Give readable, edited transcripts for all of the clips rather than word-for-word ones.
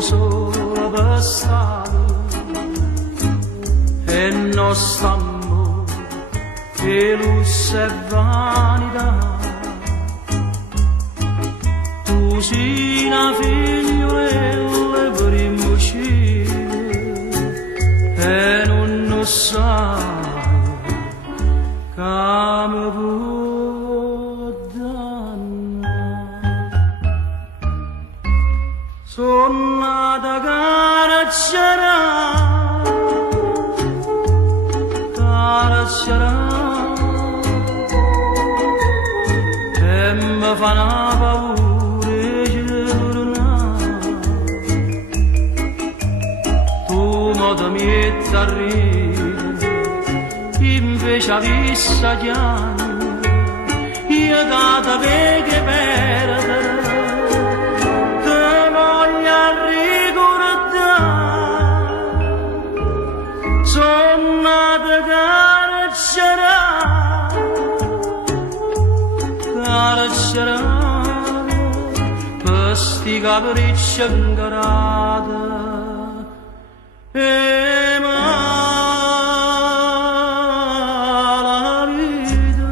solo passare e non stammo che lusso e vanità. Tu sei una figliolella per imbocire e non sai che mi può dannare. Sono nata caracciarà, e mi fa una paura di tornare. Tu mi metti a ridere, invece a vista chiama, io cado che perdere. Sono nata caracciarà, per sti capricci incarati e mala vita.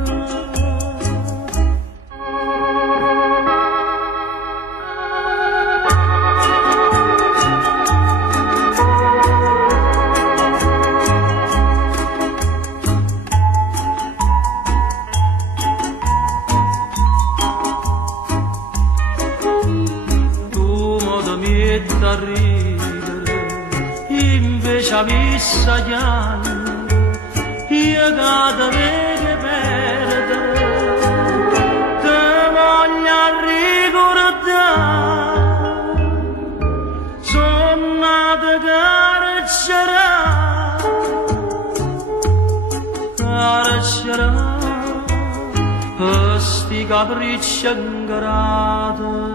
A ridere, invece a vista chiama, io cado che perdere. Te voglio ricordare, sono nata caracciarà, per sti capricci incarati.